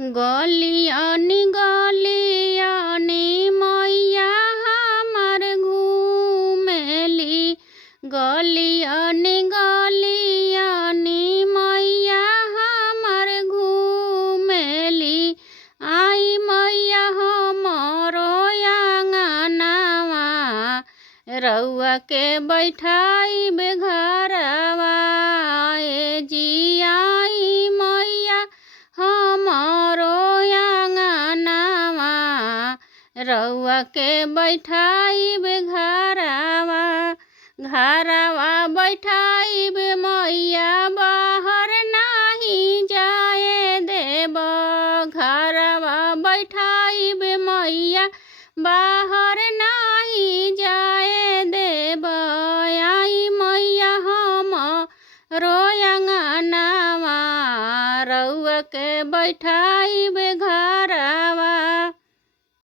गलियानी गलियानी मैया हमार घूमेली। गलियानी गलियानी मैया हमार घूमेली। आई मैया हमरो आंगनवा रउआ के बैठाई बेघरवा। ए जी आई मैया हमरो आंगनवा रउआ के बैठाई बेघरवा। घरवा बैठाई बे मैया बाहर नाही जाए देब। घरवा बैठाई बे मैया बाहर नाही जाए देब। आई मैया हम रोयंगनवा रउआ के बैठाई बे घर